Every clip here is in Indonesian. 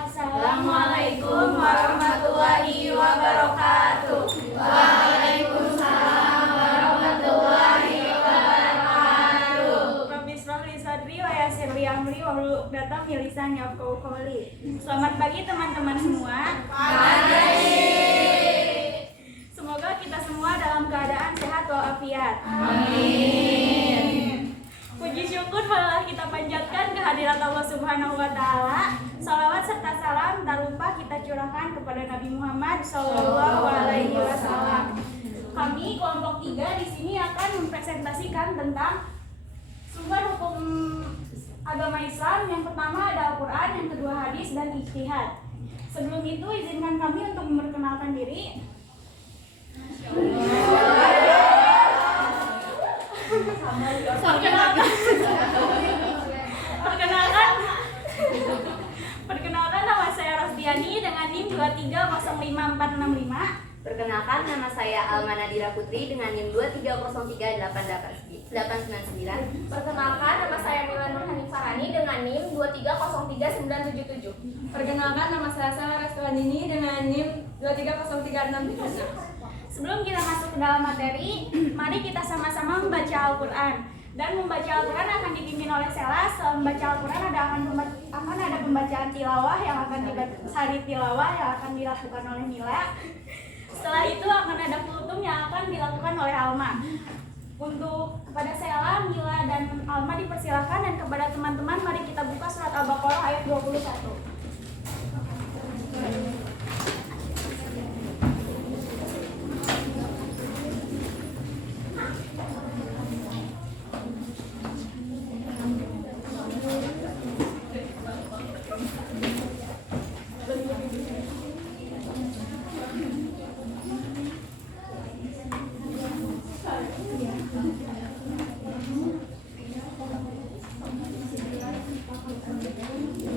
Assalamualaikum warahmatullahi wabarakatuh. Waalaikumsalam warahmatullahi wabarakatuh. Rabbi shrah li sadri wa yassir li amri wahlul 'uqdatam min lisani yafqahu qawli. Selamat pagi teman-teman semua. Pagi. Semoga kita semua dalam keadaan sehat walafiat. Amin. Puji syukur marilah kita panjatkan kehadirat Allah Subhanahu wa taala. Salawat serta salam tak lupa kita curahkan kepada Nabi Muhammad Sallallahu Alaihi Wasallam. Kami kelompok 3 di sini akan mempresentasikan tentang sumber hukum agama Islam. Yang pertama ada Al-Quran, yang kedua hadis dan ijtihad. Sebelum itu izinkan kami untuk memperkenalkan diri. Perkenalkan nama saya Rosdiani dengan NIM 2305465. Perkenalkan, nama saya Alma Nadira Putri dengan NIM 2303899. Perkenalkan, nama saya Milan Nurhani Farani dengan NIM 2303977. Perkenalkan, nama saya Sarah Restuandini dengan NIM 2303636. Sebelum kita masuk ke dalam materi, mari kita sama-sama membaca Al-Quran. Dan membaca Al-Quran akan dipimpin oleh Sela. Setelah membaca Al-Quran akan ada pembacaan tilawah yang akan sari tilawah yang akan dilakukan oleh Mila. Setelah itu akan ada kultum yang akan dilakukan oleh Alma. Untuk kepada Sela, Mila, dan Alma dipersilakan, dan kepada teman-teman mari kita buka surat Al-Baqarah ayat 21.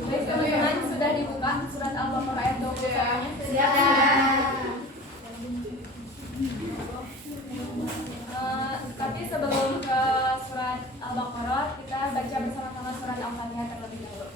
Baik teman-teman, sudah dibuka surat Al-Baqarah ayat 21-nya? Tapi sebelum ke surat Al-Baqarah, kita baca bersama-sama surat Al-Fatihah terlebih dahulu.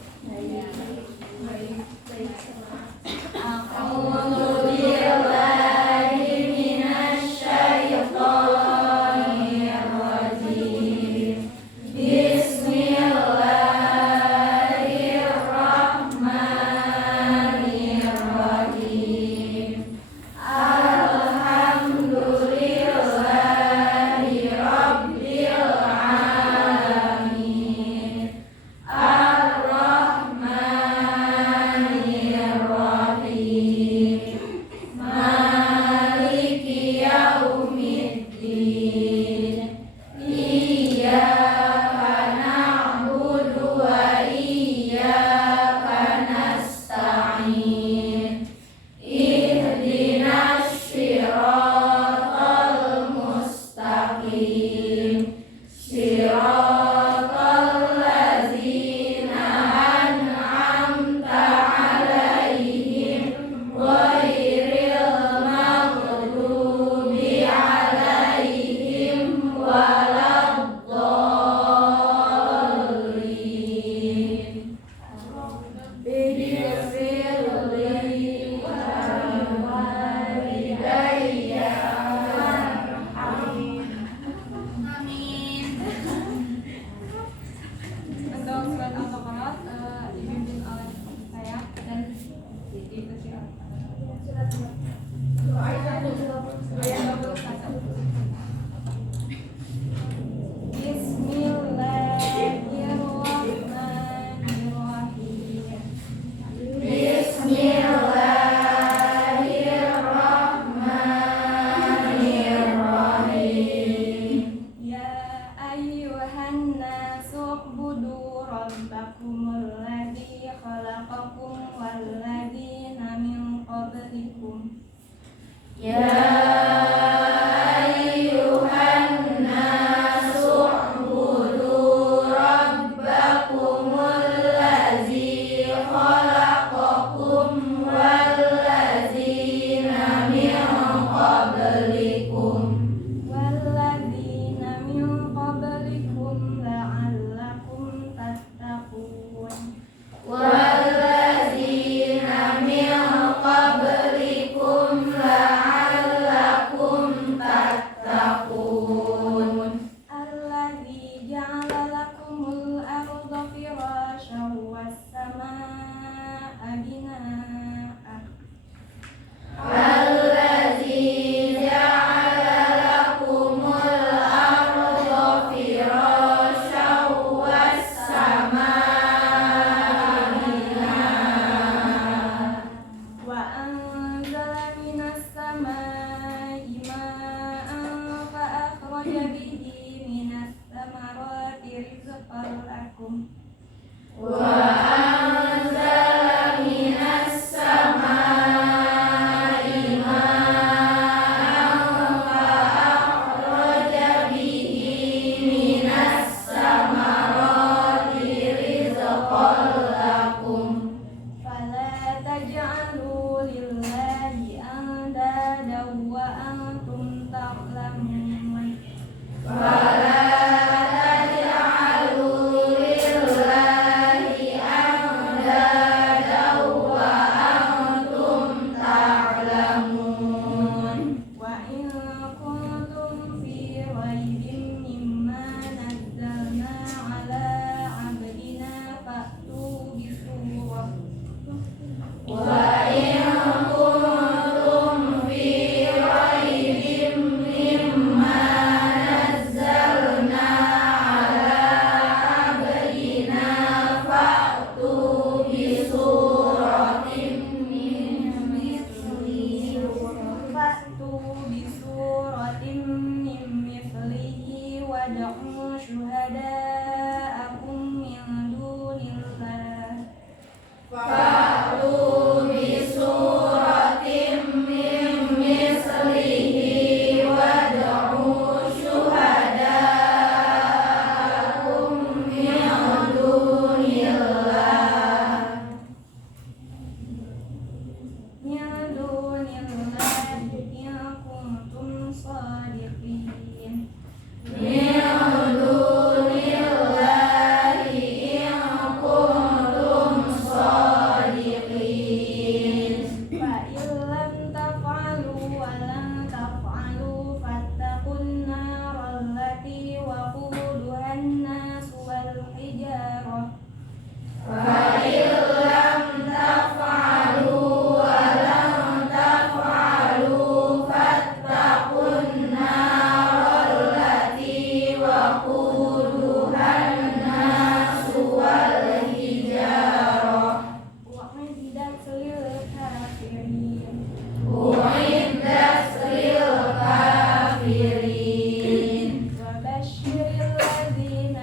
Untuk surat Al-Baqarah dipimpin oleh saya dan diikuti oleh ayat 21. Walladzina kafirin. أعدت للكافرين وبشر الذين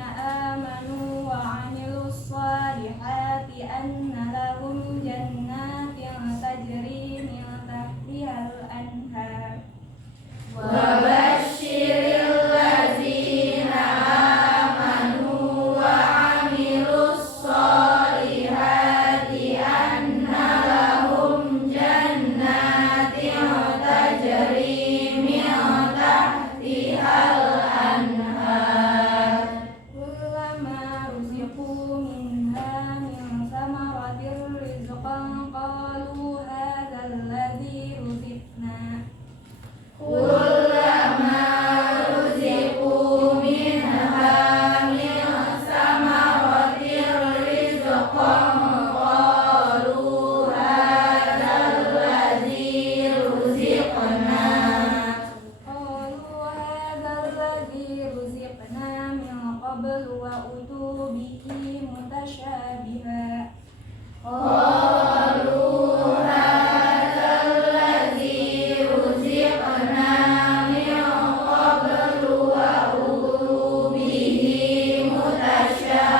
آمنوا وعملوا الصالحات أن لهم جنات تجري من تحتها الأنهار. وبشر الذين آمنوا وعملوا الصالحات أن لهم جنات تجري من تحتها الأنهار كلما رزقوا منها من ثمرة رزقا قالوا هذا الذي رزقنا كلما رزقوا منها من ثمرة رزقا قالوا هذا الذي رزقنا قالوا هذا الذي رزقنا من قبل وأتوا به متشابها قالوا هذا الذي رزقنا من قبل وأتوا به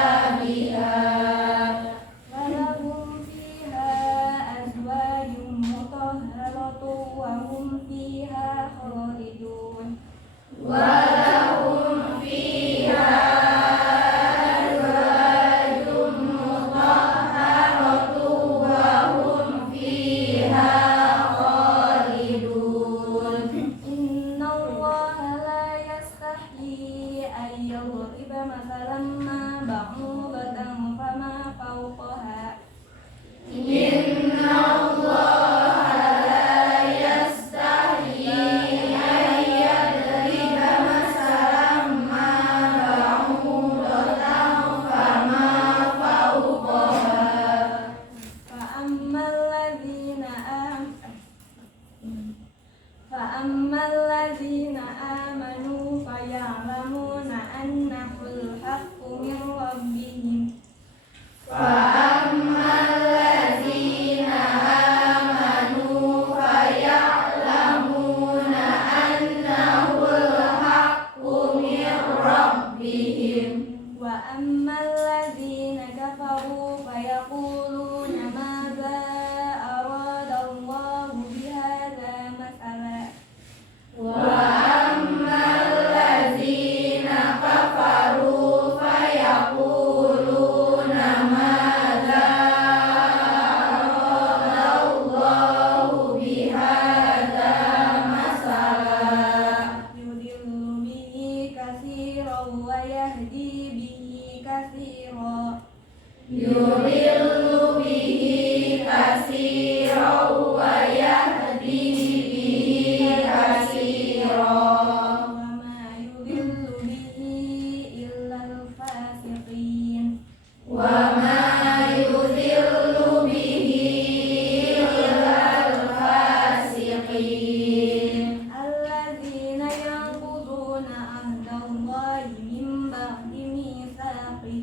متشابها ولهم فيها أزواج مطهرة وهم فيها خالدون ولهم فيها أزواج مطهرة وهم فيها خالدون إن الله لا يستحيي أن يضرب مثلا ما بعوضة فما فوقها إن الله لا يستحيي أن يضرب مثلا ما بعوضة فما فوقها فأما الذين آمنوا فيعلمون أنه الحق من ربهم فأما الذين آمنوا فيعلمون أنه الحق من ربهم وأما الذين كفروا فيقولون ماذا أراد الله بهذا مثلا وأما الذين كفروا فيقولون ماذا أراد الله بهذا مثلا يضل به كثيرا ويهدي به كثيرا يضل به كثيرا ويهدي به كثيرا وما يضل به إلا الفاسقين وما يضل به إلا الفاسقين الذين ينقضون عهد الله من بعد ميثاقه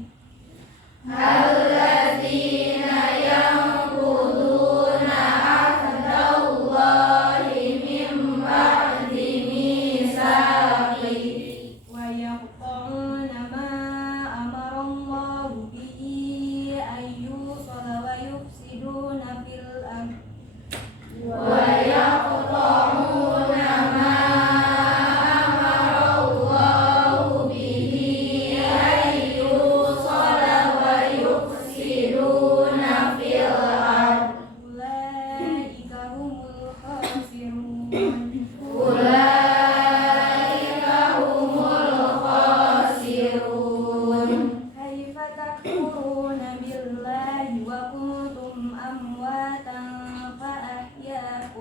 الذين ينقضون عهد الله من بعد ميثاقه ويقطعون ما أمر الله به أن يوصل ويفسدون في الأرض ويقطعون ما أمر الله به أن يوصل ويفسدون في الأرض أولئك هم الخاسرون أولئك هم الخاسرون كيف تكفرون بالله وكنتم أمواتا فأحياكم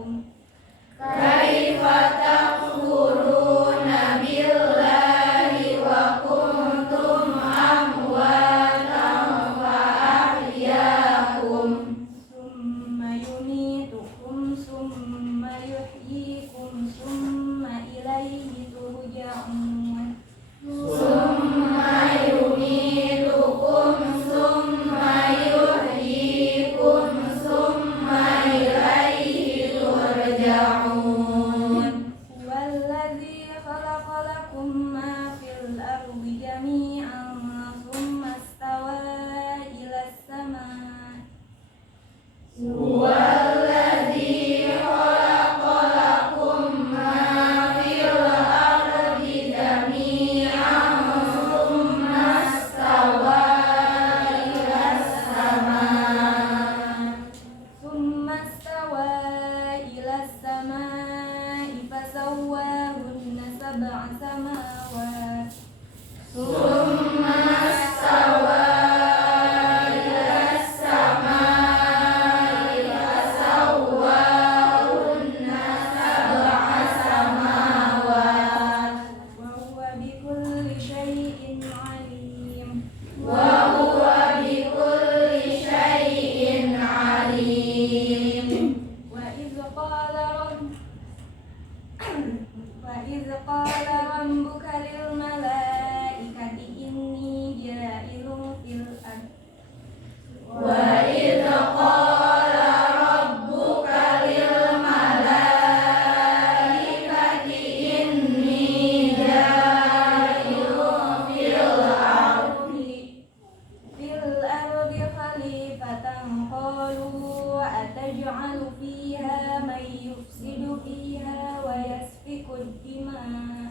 أتجعل فيها من يفسد فيها ويسفك الدماء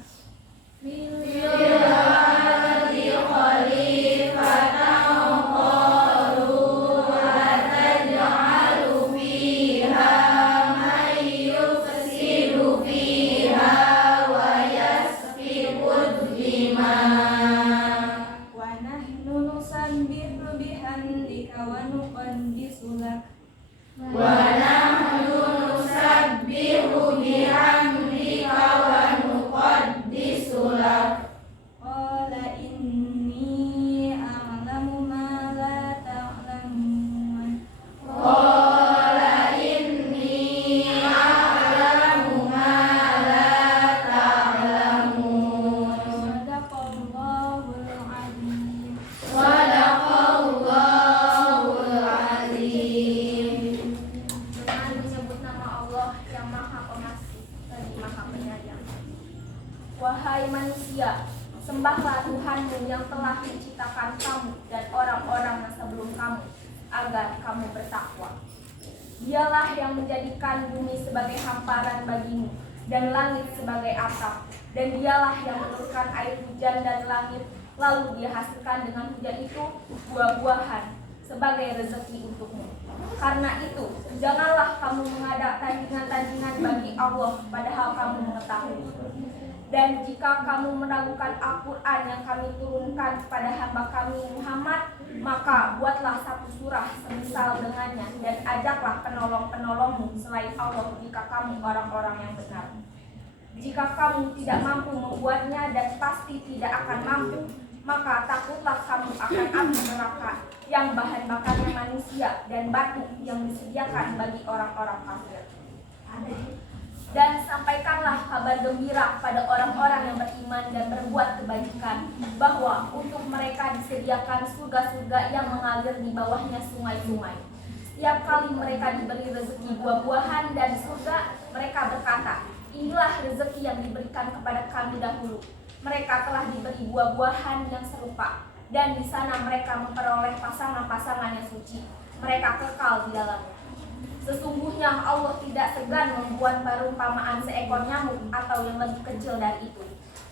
بالأرض خليفة قالوا أتجعل فيها من يفسد فيها ويسفك الدماء ونحن نسبح بحمدك ونقدس لك ونحن نسبح بحمدك ونقدس لك قال إني أعلم ما لا تعلمون قال إني أعلم ما لا تعلمون صدق الله العظيم صدق Allahul Azim. Dengan menyebut nama Allah yang Maha Pengasih lagi Maha Penyayang. Wahai manusia, sembahlah Tuhanmu yang telah menciptakan kamu dan orang-orang yang sebelum kamu, agar kamu bertakwa. Dialah yang menjadikan bumi sebagai hamparan bagimu dan langit sebagai atap, dan dialah yang menurunkan air hujan dari langit, lalu dia hasilkan dengan hujan itu buah-buahan sebagai rezeki untukmu. Karena itu, janganlah kamu mengadakan tandingan-tandingan bagi Allah padahal kamu mengetahui. Dan jika kamu meragukan Al-Quran yang kami turunkan kepada hamba kami Muhammad, maka buatlah satu surah semisal dengannya dan ajaklah penolong-penolongmu selain Allah jika kamu orang-orang yang benar. Jika kamu tidak mampu membuatnya dan pasti tidak akan mampu, maka takutlah kamu akan api neraka yang bahan bakarnya manusia dan batu yang disediakan bagi orang-orang kafir. Dan sampaikanlah kabar gembira pada orang-orang yang beriman dan berbuat kebajikan, bahwa untuk mereka disediakan surga-surga yang mengalir di bawahnya sungai-sungai. Setiap kali mereka diberi rezeki buah-buahan dari surga, mereka berkata, inilah rezeki yang diberikan kepada kami dahulu. Mereka telah diberi buah-buahan yang serupa, dan di sana mereka memperoleh pasangan-pasangan yang suci. Mereka kekal di dalamnya. Sesungguhnya Allah tidak segan membuat perumpamaan seekor nyamuk atau yang lebih kecil dari itu.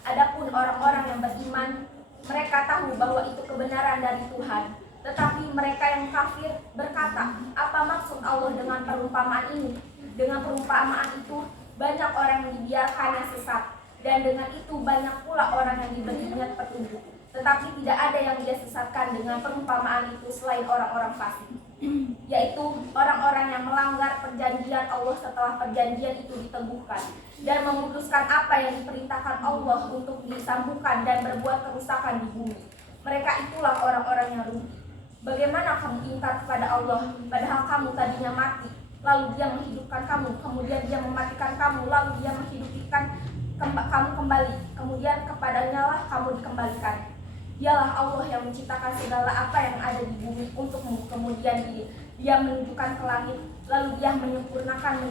Adapun orang-orang yang beriman, mereka tahu bahwa itu kebenaran dari Tuhan. Tetapi mereka yang kafir berkata, apa maksud Allah dengan perumpamaan ini? Dengan perumpamaan itu, banyak orang yang dibiarkannya sesat. Dan dengan itu banyak pula orang yang diberinya petunjuk. Tetapi tidak ada yang dia sesatkan dengan perumpamaan itu selain orang-orang fasik, yaitu orang-orang yang melanggar perjanjian Allah setelah perjanjian itu diteguhkan dan memutuskan apa yang diperintahkan Allah untuk disambungkan dan berbuat kerusakan di bumi. Mereka itulah orang-orang yang rugi. Bagaimana kamu ingkar kepada Allah padahal kamu tadinya mati, lalu dia menghidupkan kamu, kemudian dia mematikan kamu, lalu dia menghidupkan kamu kembali, kemudian kepadanya lah kamu dikembalikan. Dialah Allah yang menciptakan segala apa yang ada di bumi untukmu, kemudian dia menunjukkan ke langit, lalu dia menyempurnakan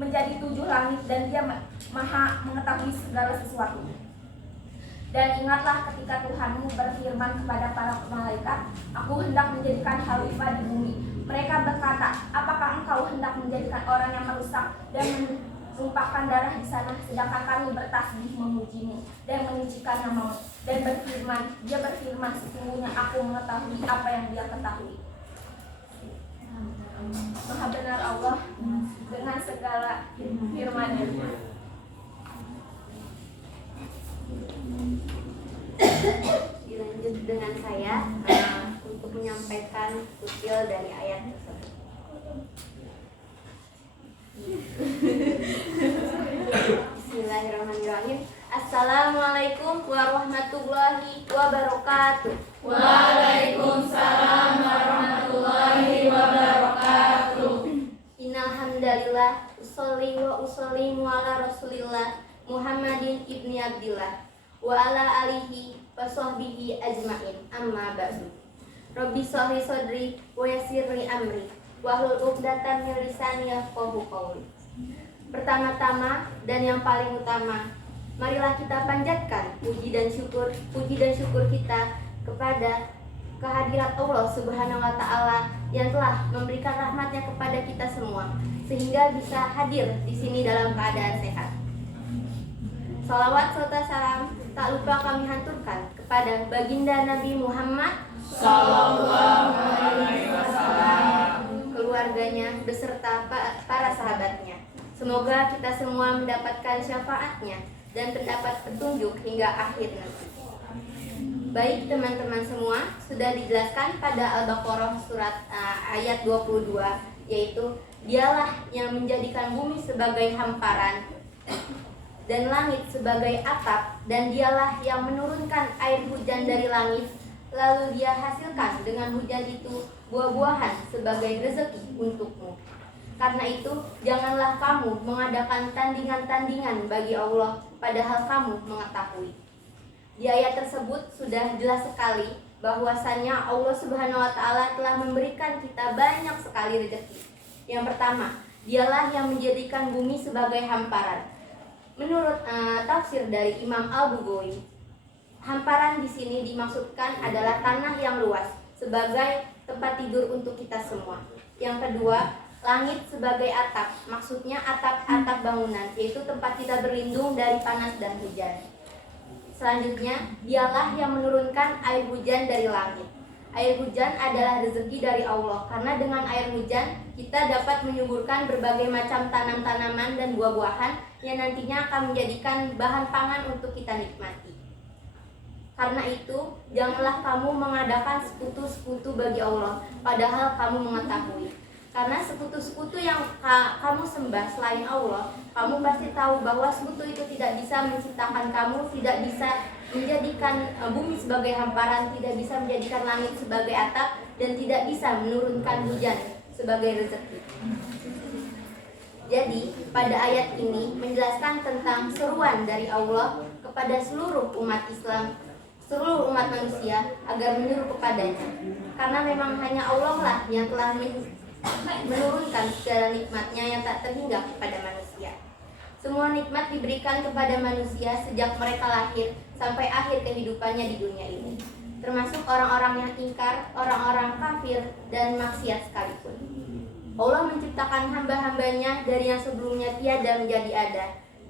menjadi 7 langit, dan dia maha mengetahui segala sesuatu. Dan ingatlah ketika Tuhanmu berfirman kepada para malaikat, aku hendak menjadikan khalifah di bumi. Mereka berkata, apakah engkau hendak menjadikan orang yang merusak dan menumpahkan darah di sana, sedangkan kami bertasbih memujimu dan menyucikan namamu. Dan dia berfirman, sesungguhnya aku mengetahui apa yang dia ketahui. Maha benar Allah dengan segala firman-Nya. Dilanjut dengan saya untuk menyampaikan kutil dari ayat tersebut. Bismillahirrahmanirrahim. Assalamualaikum warahmatullahi wabarakatuh. Waalaikumsalam warahmatullahi wabarakatuh. Innal hamdalillah usolli wa usollimu ala Rasulillah Muhammadin ibni Abdillah wa ala alihi wa sahbihi ajmain. Amma ba'du. Rabbi shrah sadri wa yassir li amri wahlul 'uqdatam min lisani yafqahu qawli. Pertama-tama dan yang paling utama, marilah kita panjatkan puji dan syukur kita kepada kehadirat Allah Subhanahu wa taala yang telah memberikan rahmatnya kepada kita semua. semua, sehingga bisa hadir di sini dalam keadaan sehat. Salawat serta salam tak lupa kami hanturkan kepada baginda Nabi Muhammad Sallallahu alaihi wasallam, keluarganya beserta para sahabatnya. Semoga kita semua mendapatkan syafaatnya dan mendapat petunjuk hingga akhir nanti. Baik teman-teman semua, sudah dijelaskan pada Al-Baqarah surat ayat 22, yaitu dialah yang menjadikan bumi sebagai hamparan dan langit sebagai atap, dan dialah yang menurunkan air hujan dari langit, lalu dia hasilkan dengan hujan itu buah-buahan sebagai rezeki untukmu. Karena itu, janganlah kamu mengadakan tandingan-tandingan bagi Allah, padahal kamu mengetahui. Di ayat tersebut sudah jelas sekali bahwasannya Allah Subhanahu wa Ta'ala telah memberikan kita banyak sekali rezeki. Yang pertama, dialah yang menjadikan bumi sebagai hamparan. Menurut tafsir dari Imam Al-Bughawai, hamparan di sini dimaksudkan adalah tanah yang luas sebagai tempat tidur untuk kita semua. Yang kedua, langit sebagai atap, maksudnya atap-atap bangunan, yaitu tempat kita berlindung dari panas dan hujan. Selanjutnya, dialah yang menurunkan air hujan dari langit. Air hujan adalah rezeki dari Allah, karena dengan air hujan kita dapat menyuburkan berbagai macam tanam-tanaman dan buah-buahan yang nantinya akan menjadikan bahan pangan untuk kita nikmati. Karena itu, janganlah kamu mengadakan sekutu-sekutu bagi Allah, padahal kamu mengetahui. Karena sekutu-sekutu yang kamu sembah selain Allah, kamu pasti tahu bahwa sekutu itu tidak bisa menciptakan kamu, tidak bisa menjadikan bumi sebagai hamparan, tidak bisa menjadikan langit sebagai atap, dan tidak bisa menurunkan hujan sebagai rezeki. Jadi, pada ayat ini menjelaskan tentang seruan dari Allah kepada seluruh umat Islam, seluruh umat manusia agar menyuruh kepadanya. Karena memang hanya Allah lah yang telah menurunkan segala nikmatnya yang tak terhingga kepada manusia. Semua nikmat diberikan kepada manusia sejak mereka lahir sampai akhir kehidupannya di dunia ini, termasuk orang-orang yang ingkar, orang-orang kafir, dan maksiat sekalipun. Allah menciptakan hamba-hambanya dari yang sebelumnya tiada menjadi ada,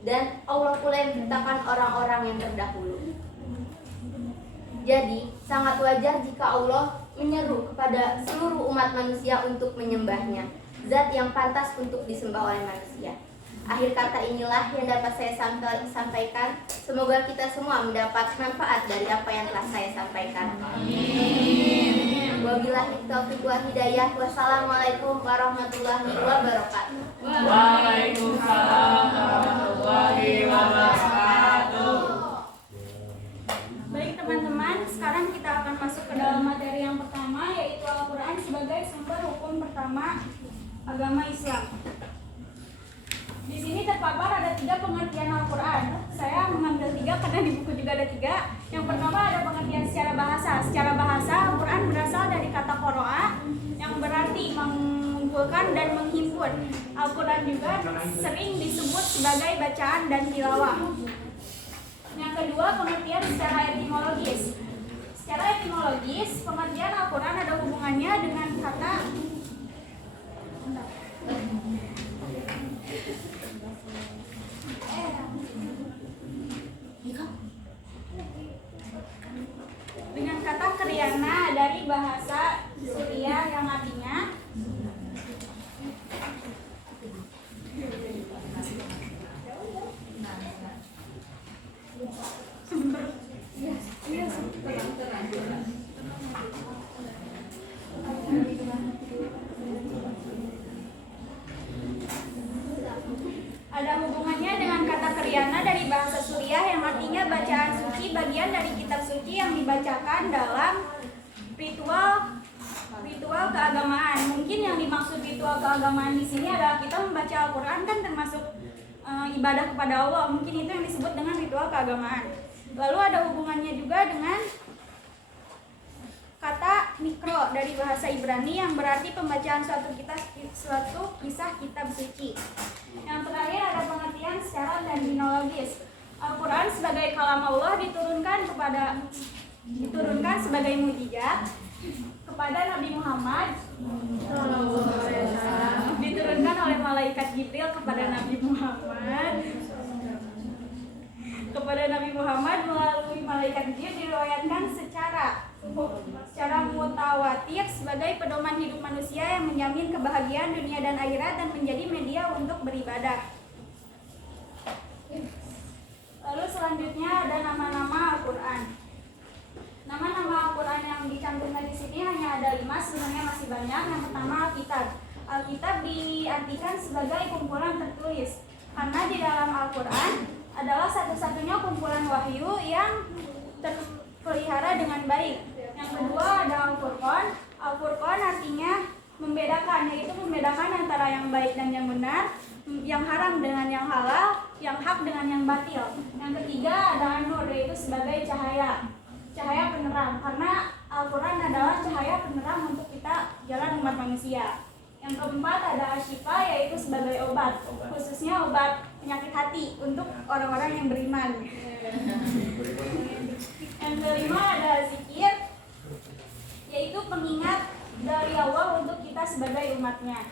dan Allah pula yang menciptakan orang-orang yang terdahulu. Jadi, sangat wajar jika Allah menyeru kepada seluruh umat manusia untuk menyembahnya, zat yang pantas untuk disembah oleh manusia. Akhir kata inilah yang dapat saya sampaikan. Semoga kita semua mendapat manfaat dari apa yang telah saya sampaikan. Amin. Wabillahi taufiq wal hidayah. Wassalamualaikum warahmatullahi wabarakatuh. Waalaikumsalam warahmatullahi wabarakatuh. Baik teman-teman, sekarang kita akan masuk ke dalam materi yang pertama, yaitu Al-Quran sebagai sumber hukum pertama agama Islam. Di sini terpapar ada 3 pengertian Al-Quran. Saya mengambil 3 karena di buku juga ada 3. Yang pertama ada pengertian secara bahasa. Secara bahasa, Al-Quran berasal dari kata qoro'a yang berarti mengumpulkan dan menghimpun. Al-Quran juga sering disebut sebagai bacaan dan tilawah. Yang kedua, pengertian secara etimologis. Secara etimologis, pengertian Al-Quran ada hubungannya dengan kata kriana dari bahasa Suriah yang artinya ada hubungannya dengan kata kriana dari bahasa Suriah yang artinya bacaan suci, bagian dari kitab suci yang dibacakan dalam ritual keagamaan. Mungkin yang dimaksud ritual keagamaan di sini adalah kita membaca Al-Quran kan termasuk ibadah kepada Allah. Mungkin itu yang disebut dengan ritual keagamaan. Lalu ada hubungannya juga dengan kata mikro dari bahasa Ibrani yang berarti pembacaan suatu kisah kitab suci. Yang terakhir ada pengertian secara terminologis. Al-Quran sebagai kalam Allah diturunkan sebagai mukjizat kepada Nabi Muhammad, diturunkan oleh malaikat Jibril kepada Nabi Muhammad melalui malaikat Jibril diriwayatkan secara mutawatir sebagai pedoman hidup manusia yang menjamin kebahagiaan dunia dan akhirat dan menjadi media untuk beribadah. Lalu selanjutnya ada nama-nama Al-Quran. Nama-nama Al-Quran yang dicantumkan di sini hanya ada 5, sebenarnya masih banyak. Yang pertama Alkitab. Alkitab diartikan sebagai kumpulan tertulis karena di dalam Al-Quran adalah satu-satunya kumpulan wahyu yang terpelihara dengan baik. Yang kedua ada Al-Furqan. Al-Furqan artinya membedakan, yaitu membedakan antara yang baik dan yang benar, yang haram dengan yang halal, yang hak dengan yang batil. Yang ketiga ada An-Nur, yaitu sebagai cahaya penerang, karena Al-Quran adalah cahaya penerang untuk kita jalan umat manusia. Yang keempat ada Asyifa, yaitu sebagai obat, khususnya obat penyakit hati untuk orang-orang yang beriman. Yang kelima ada Zikir, yaitu pengingat dari Allah untuk kita sebagai umatnya.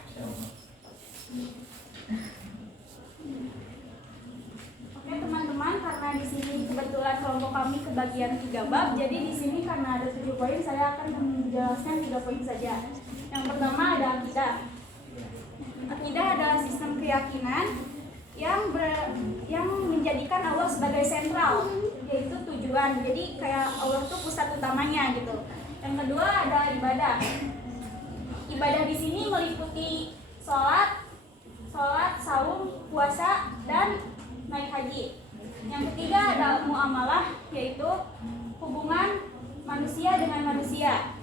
Oke teman-teman, karena di sini kebetulan kelompok kami kebagian 3 bab, jadi di sini karena ada 7 poin, saya akan menjelaskan 3 poin saja. Yang pertama ada akidah. Akidah adalah sistem keyakinan yang menjadikan Allah sebagai sentral, yaitu tujuan. Jadi kayak Allah itu pusat utamanya gitu. Yang kedua ada ibadah. Ibadah di sini meliputi sholat, saum, puasa, dan naik haji. Yang ketiga ada muamalah, yaitu hubungan manusia dengan manusia.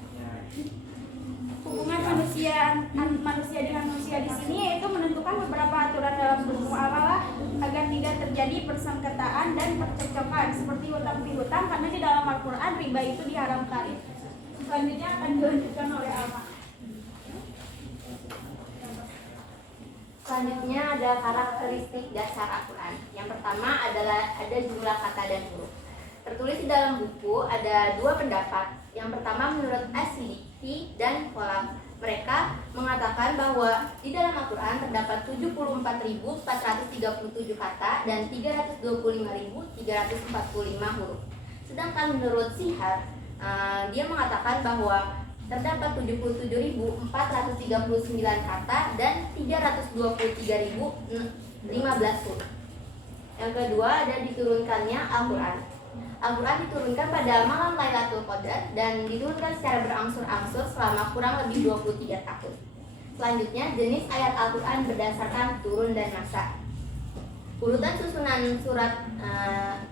Hubungan manusia dengan manusia di sini yaitu menentukan beberapa aturan dalam bermuamalah agar tidak terjadi persengketaan dan percekcokan seperti hutang piutang, karena di dalam Al-Quran riba itu diharamkan. Selanjutnya akan dilanjutkan oleh Alma. Selanjutnya ada karakteristik dasar Al-Quran. Yang pertama adalah ada jumlah kata dan huruf. Tertulis di dalam buku ada 2 pendapat. Yang pertama menurut As-Siddiqi dan Kholaf. Mereka mengatakan bahwa di dalam Al-Quran terdapat 74.437 kata dan 325.345 huruf. Sedangkan menurut Sihar, dia mengatakan bahwa terdapat 77.439 kata dan 323.015 huruf. Yang kedua ada diturunkannya Al-Quran. Al-Quran diturunkan pada malam Lailatul Qadar dan diturunkan secara berangsur-angsur selama kurang lebih 23 tahun. Selanjutnya, jenis ayat Al-Quran berdasarkan turun dan masa. Urutan susunan surat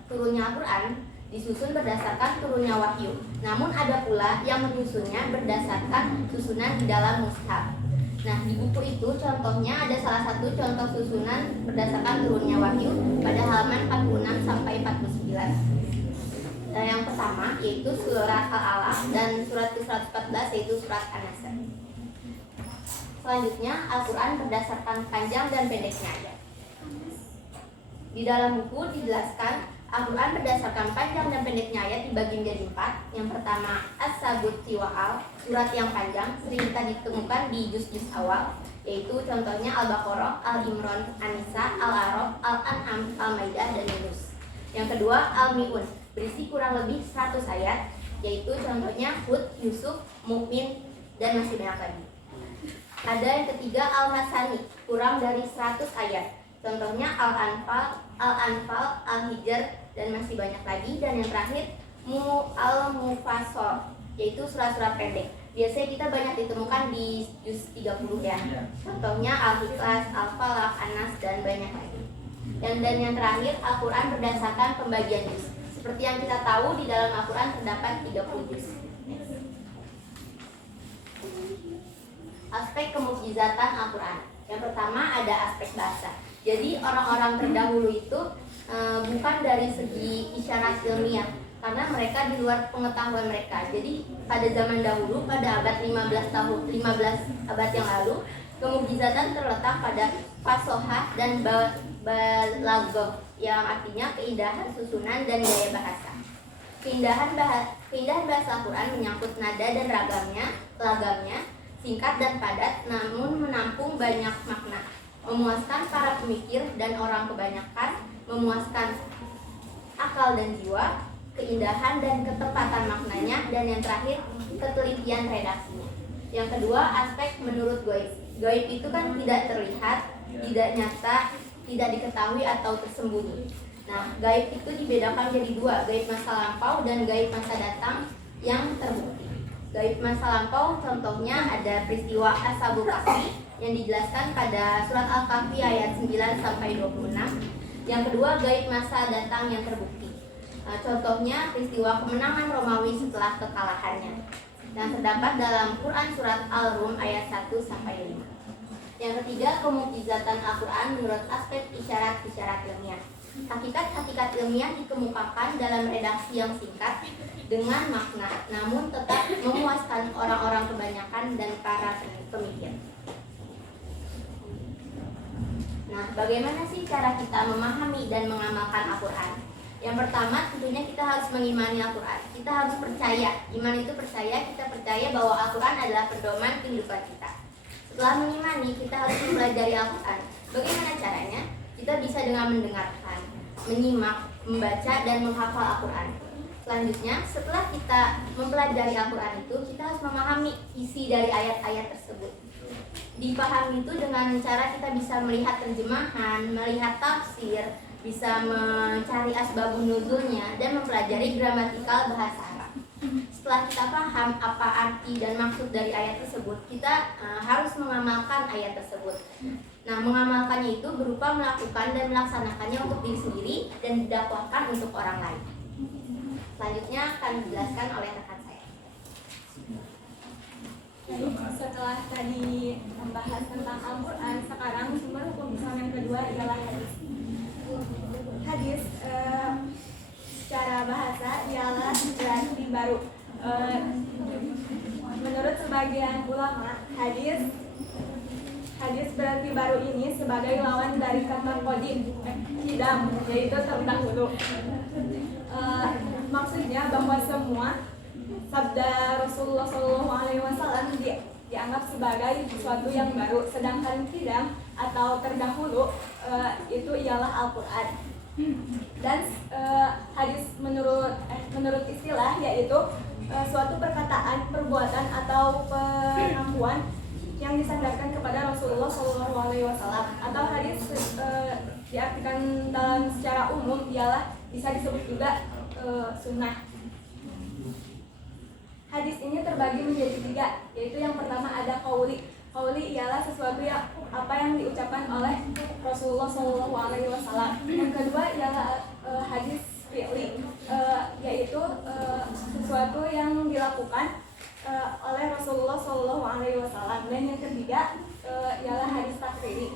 turunnya Al-Quran disusun berdasarkan turunnya wahyu. Namun ada pula yang menyusunnya berdasarkan susunan di dalam mushaf. Nah, di buku itu contohnya ada salah satu contoh susunan berdasarkan turunnya wahyu pada halaman 46 sampai 49. Yang pertama yaitu surat Al-Alaq dan surat ke-114 yaitu surat An-Nasr. Selanjutnya Al-Quran berdasarkan panjang dan pendeknya ayat. Di dalam buku dijelaskan Al-Quran berdasarkan panjang dan pendeknya ayat dibagi menjadi 4. Yang pertama As-Sabut Tiwa'al, surat yang panjang sering kita ditemukan di juz-juz awal, yaitu contohnya Al-Baqarah, Al-Imran, An-Nisa, Al-A'raf, Al-An'am, Al-Maidah, dan Yunus. Yang kedua Al-Mi'un, berisi kurang lebih 100 ayat, yaitu contohnya Hud, Yusuf, Mukmin, dan masih banyak lagi. Ada yang ketiga Al-Masani, kurang dari 100 ayat, contohnya Al-Anfal, Al-Hijr, dan masih banyak lagi. Dan yang terakhir Al-Mufassal, yaitu surat-surat pendek. Biasanya kita banyak ditemukan di juz 30 ya. Contohnya Al-Ikhlas, Al-Falaq, An-Nas, dan banyak lagi. Dan yang terakhir Al-Quran berdasarkan pembagian juz. Seperti yang kita tahu di dalam Al-Quran terdapat 30 juz. Aspek kemukjizatan Al-Quran. Yang pertama ada aspek bahasa. Jadi orang-orang terdahulu itu bukan dari segi isyarat ilmiah, karena mereka di luar pengetahuan mereka. Jadi pada zaman dahulu, pada abad 15 abad yang lalu, kemukjizatan terletak pada fasohah dan balaghah, yang artinya keindahan susunan dan gaya bahasa. Keindahan bahasa Al-Quran menyangkut nada dan lagamnya, singkat dan padat, namun menampung banyak makna. memuaskan para pemikir dan orang kebanyakan, memuaskan akal dan jiwa, keindahan dan ketepatan maknanya, dan yang terakhir ketelitian redaksinya. Yang kedua, aspek menurut gaib. Gaib itu kan tidak terlihat, tidak nyata, tidak diketahui atau tersembunyi. Nah, gaib itu dibedakan jadi dua, gaib masa lampau dan gaib masa datang yang terbukti. Gaib masa lampau contohnya ada peristiwa Ashabul Kahfi yang dijelaskan pada surat Al-Kahfi ayat 9 sampai 26. Yang kedua, gaib masa datang yang terbukti. Nah, contohnya peristiwa kemenangan Romawi setelah kekalahannya yang terdapat dalam Quran surat Al-Rum ayat 1 sampai 5. Yang ketiga, kemukjizatan Al-Quran menurut aspek isyarat-isyarat ilmiah. Hakikat-hakikat ilmiah dikemukakan dalam redaksi yang singkat dengan makna, namun tetap memuaskan orang-orang kebanyakan dan para pemikir. Nah, bagaimana sih cara kita memahami dan mengamalkan Al-Quran? Yang pertama, tentunya kita harus mengimani Al-Quran. Kita harus percaya. Iman itu percaya, kita percaya bahwa Al-Quran adalah pedoman kehidupan kita. Setelah mengimani, kita harus mempelajari Al-Quran. Bagaimana caranya? Kita bisa dengan mendengarkan, menyimak, membaca, dan menghafal Al-Quran. Selanjutnya, setelah kita mempelajari Al-Quran itu, kita harus memahami isi dari ayat-ayat tersebut. Dipahami itu dengan cara kita bisa melihat terjemahan, melihat tafsir, bisa mencari asbabun nuzulnya, dan mempelajari gramatikal bahasa Arab. Setelah kita paham apa arti dan maksud dari ayat tersebut, kita harus mengamalkan ayat tersebut. Nah, mengamalkannya itu berupa melakukan dan melaksanakannya untuk diri sendiri dan didakwahkan untuk orang lain. Selanjutnya akan dijelaskan oleh rekan saya. Baik, setelah tadi membahas tentang Al-Quran, sekarang sumber hukum Islam yang kedua ialah hadis. Hadis secara bahasa ialah berarti baru. Menurut sebagian ulama, hadis berarti baru ini sebagai lawan dari kata qadim, qidam, yaitu terdahulu. Maksudnya bahwa semua sabda Rasulullah SAW dianggap sebagai sesuatu yang baru, sedangkan qidam atau terdahulu itu ialah Al-Quran. Dan hadis menurut istilah yaitu suatu perkataan, perbuatan atau pengakuan yang disandarkan kepada Rasulullah SAW. Atau hadis diartikan dalam secara umum ialah bisa disebut juga sunnah. Hadis ini terbagi menjadi tiga, yaitu yang pertama ada qauli. Qauli ialah sesuatu yang diucapkan oleh Rasulullah SAW. Yang kedua ialah hadis fi'li, yaitu sesuatu yang dilakukan oleh Rasulullah SAW. Dan yang ketiga ialah hadis takriri,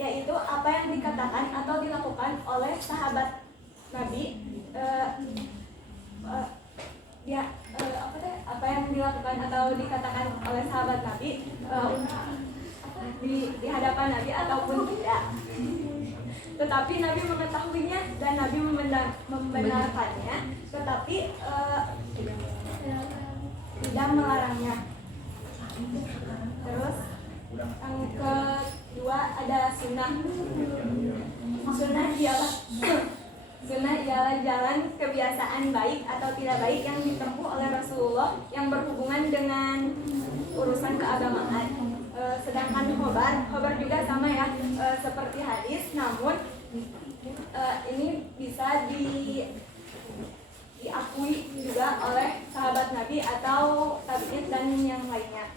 yaitu apa yang dikatakan atau dilakukan oleh sahabat Nabi. Apa yang dilakukan atau dikatakan oleh sahabat Nabi di hadapan Nabi ataupun tidak. Tetapi Nabi mengetahuinya dan Nabi membenarkannya, tetapi tidak melarangnya. Terus yang kedua ada sunnah. Sunnah ialah jalan kebiasaan baik atau tidak baik yang ditempuh oleh Rasulullah yang berhubungan dengan urusan keagamaan. Sedangkan khobar juga sama ya, seperti hadis, namun ini bisa diakui juga oleh sahabat Nabi atau tabi'in dan yang lainnya.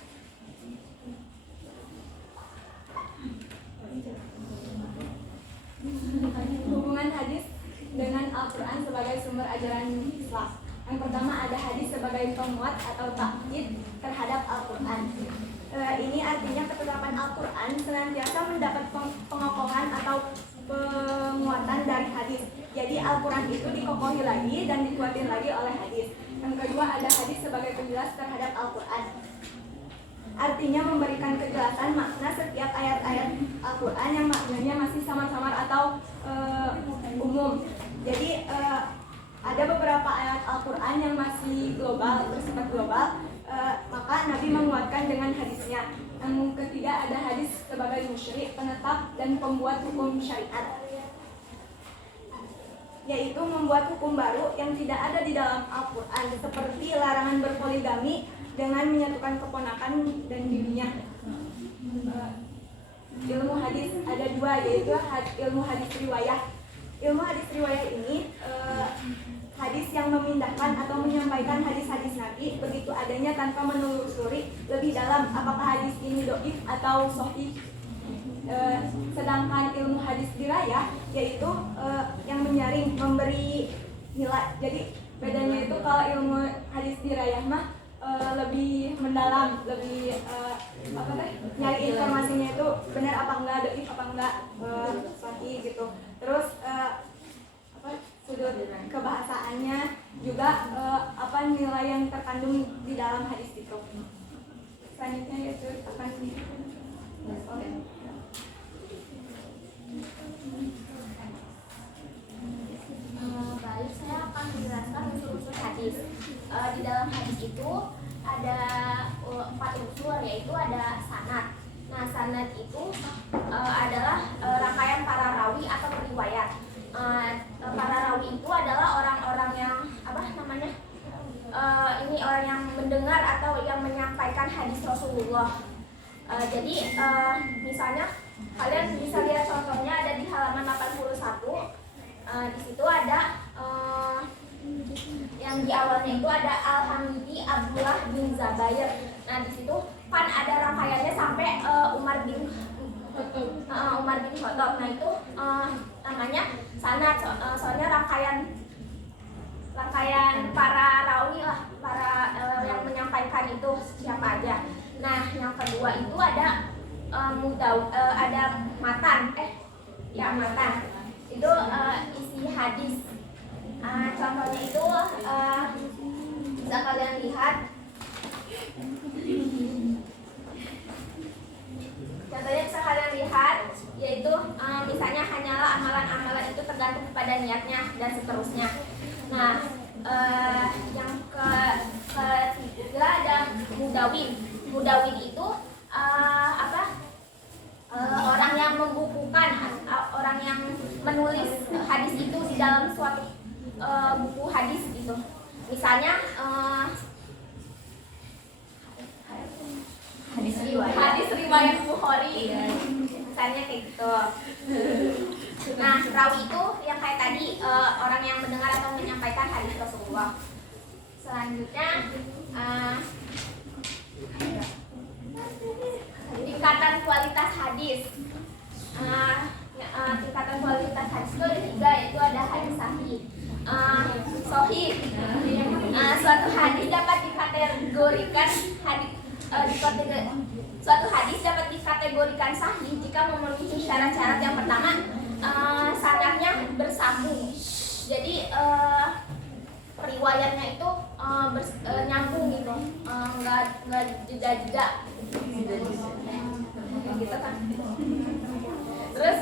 Hubungan hadis dengan Al-Quran sebagai sumber ajaran Islam. Yang pertama ada hadis sebagai penguat atau takkid terhadap Al-Quran. Ini artinya ketetapan Al-Quran senantiasa mendapat pengokohan atau penguatan dari hadis. Jadi Al-Quran itu dikokohi lagi dan dikuatin lagi oleh hadis. Yang kedua ada hadis sebagai penjelas terhadap Al-Quran. Artinya memberikan kejelasan makna setiap ayat-ayat Al-Quran yang maknanya masih samar-samar atau umum. Jadi ada beberapa ayat Al-Quran yang masih global, bersifat global, maka Nabi menguatkan dengan hadisnya. Yang ketiga ada hadis sebagai musyri, penetap dan pembuat hukum syariat, yaitu membuat hukum baru yang tidak ada di dalam Al-Quran, seperti larangan berpoligami dengan menyatukan keponakan dan bibinya. Ilmu hadis ada dua, yaitu ilmu hadis riwayah. Ilmu hadis riwayah ini hadis yang memindahkan atau menyampaikan hadis-hadis Nabi begitu adanya tanpa menelusuri lebih dalam apakah hadis ini dhaif atau sahih. Sedangkan ilmu hadis dirayah yaitu yang menyaring, memberi nilai. Jadi bedanya itu kalau ilmu hadis dirayah mah lebih mendalam, lebih nyari informasinya itu benar apa enggak, dhaif apa enggak, sahih gitu. Terus sudut kebahasaannya juga apa nilai yang terkandung di dalam hadis itu. Selanjutnya yaitu akan Baik, saya akan menjelaskan unsur-unsur hadis. Di dalam hadis itu ada 4 unsur, yaitu ada sanad. Nah, sanad itu adalah rangkaian para rawi atau periwayat. Para rawi itu adalah orang-orang yang ini orang yang mendengar atau yang menyampaikan hadis Rasulullah. Jadi misalnya kalian bisa lihat contohnya ada di halaman 81. Di situ ada yang di awalnya itu ada Al-Hamidi Abdullah bin Zabair. Nah, di situ kan ada rangkaiannya sampai Umar bin Khattab. Nah, itu namanya sanad, soalnya rangkaian para rawi lah, para yang menyampaikan itu siapa aja. Nah, yang kedua itu ada ada matan. Matan itu isi hadis. Contohnya itu bisa kalian lihat. Contohnya bisa kalian lihat, yaitu misalnya hanyalah amalan-amalan itu tergantung kepada niatnya dan seterusnya. Nah, yang ketiga ada mudawin. Mudawin itu orang yang membukukan, orang yang menulis hadis itu di dalam suatu buku hadis gitu. Misalnya hadis riwayat Bukhari, misalnya kayak gitu. Nah, rawi itu yang kayak tadi orang yang mendengar atau menyampaikan hadis Rasulullah. Selanjutnya tingkatan kualitas hadis. Tingkatan kualitas hadis itu ada 3, yaitu ada hadis sahih, sahih. Suatu hadis dapat dikategorikan suatu hadis dapat dikategorikan sahih jika memenuhi syarat-syarat. Yang pertama, sanadnya bersambung. Jadi periwayatnya itu nyambung gitu, nggak jeda-jeda gitu kan. Terus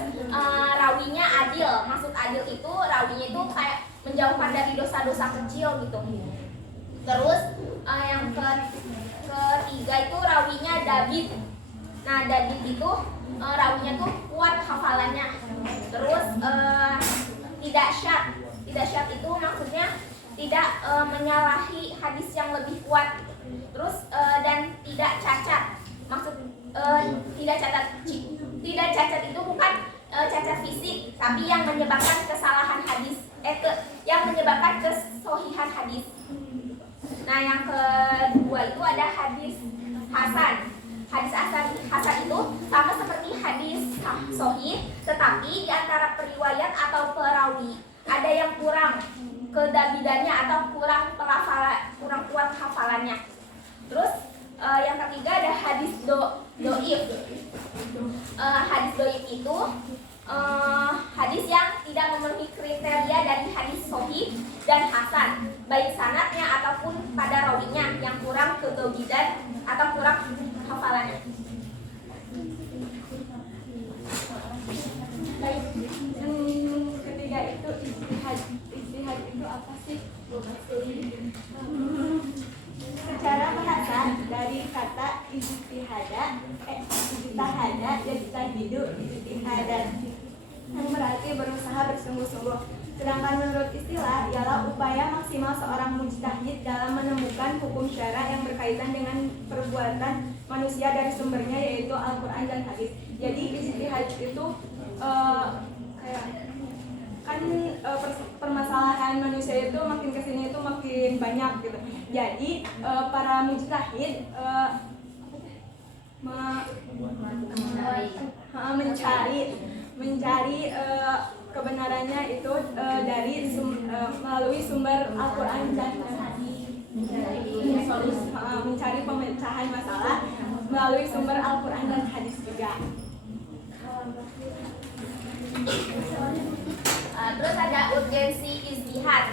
rawinya adil. Maksud adil itu rawinya itu kayak menjauhkan dari dosa-dosa kecil gitu. Terus yang ketiga itu rawinya dabit. Nah, dabit itu rawinya tuh kuat hafalannya. Terus tidak syad. Tidak syad itu maksudnya tidak menyalahi hadis yang lebih kuat. Terus dan tidak cacat. Maksud tidak cacat itu bukan cacat fisik, tapi yang menyebabkan kesalahan hadis, yang menyebabkan kesohihan hadis. Nah, yang kedua itu ada hadis hasan. Hadis hasan itu sama seperti hadis sahih, tetapi di antara periwayat atau perawi ada yang kurang kedabidannya atau kurang kuat hafalannya. Terus yang ketiga ada hadis doif. Hadis doif itu hadis yang tidak memenuhi kriteria dari hadis sahih dan hasan, baik sanadnya ataupun pada rawinya yang kurang kedabidan atau kurang hafalannya. Baik, yang ketiga itu ijtihad. Ijtihad itu apa sih? Secara bahasa dari kata yujtahidu ijtihadan, yang berarti berusaha bersungguh-sungguh. Sedangkan menurut istilah ialah upaya maksimal seorang mujtahid dalam menemukan hukum syara yang berkaitan dengan perbuatan manusia dari sumbernya, yaitu Al-Quran dan hadis. Jadi ijtihad itu permasalahan manusia itu makin kesini itu makin banyak gitu. Jadi para mujtahid mencari kebenarannya itu dari melalui sumber Al-Quran dan hadis. Mencari pemecahan masalah melalui sumber Al-Quran dan hadis juga. Terus ada urgensi ijtihad.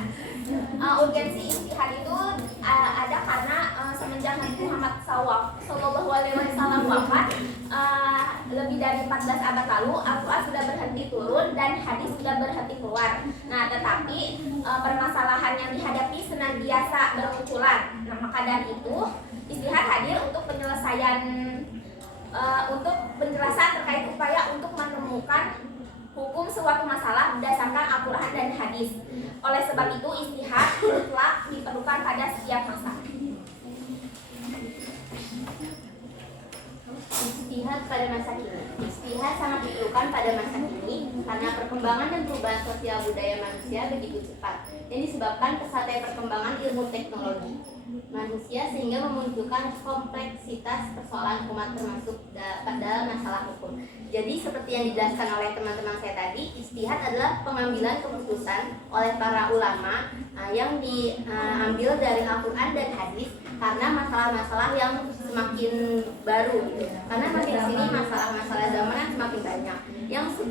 Urgensi ijtihad itu ada karena semenjak Nabi Muhammad Sallallahu Alaihi Wasallam wafat, lebih dari 14 abad lalu, Al-Quran sudah berhenti turun dan hadis sudah berhenti keluar. Nah, tetapi permasalahan yang dihadapi senantiasa bermunculan. Nah, maka dari itu ijtihad hadir untuk penyelesaian, untuk penjelasan terkait upaya untuk menemukan hukum suatu masalah berdasarkan Al-Quran dan hadis. Oleh sebab itu ijtihad mutlak diperlukan pada setiap masa. Ijtihad pada masa kini. Ijtihad sangat diperlukan pada masa kini karena perkembangan dan perubahan sosial budaya manusia begitu cepat yang disebabkan pesatnya perkembangan ilmu teknologi manusia sehingga memunculkan kompleksitas persoalan umat termasuk pada masalah hukum. Jadi seperti yang dijelaskan oleh teman-teman saya tadi, ijtihad adalah pengambilan keputusan oleh para ulama yang diambil dari Al-Quran dan hadis karena masalah-masalah yang semakin baru gitu. Karena makin sini masalah-masalah zaman yang semakin banyak. Yang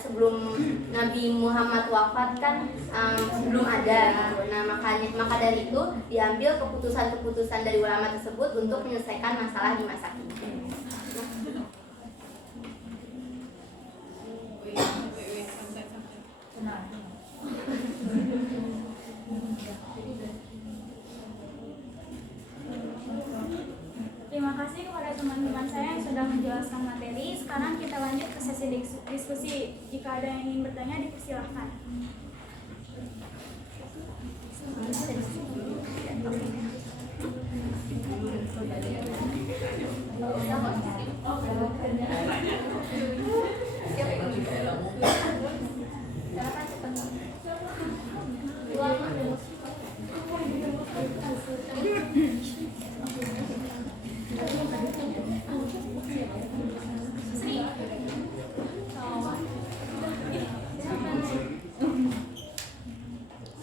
sebelum Nabi Muhammad wafat kan belum ada gitu. Nah, maka dari itu diambil keputusan-keputusan dari ulama tersebut untuk menyelesaikan masalah di masa kini. Terima kasih kepada teman-teman saya yang sudah menjelaskan materi. Sekarang kita lanjut ke sesi diskusi. Jika ada yang ingin bertanya, dipersilahkan.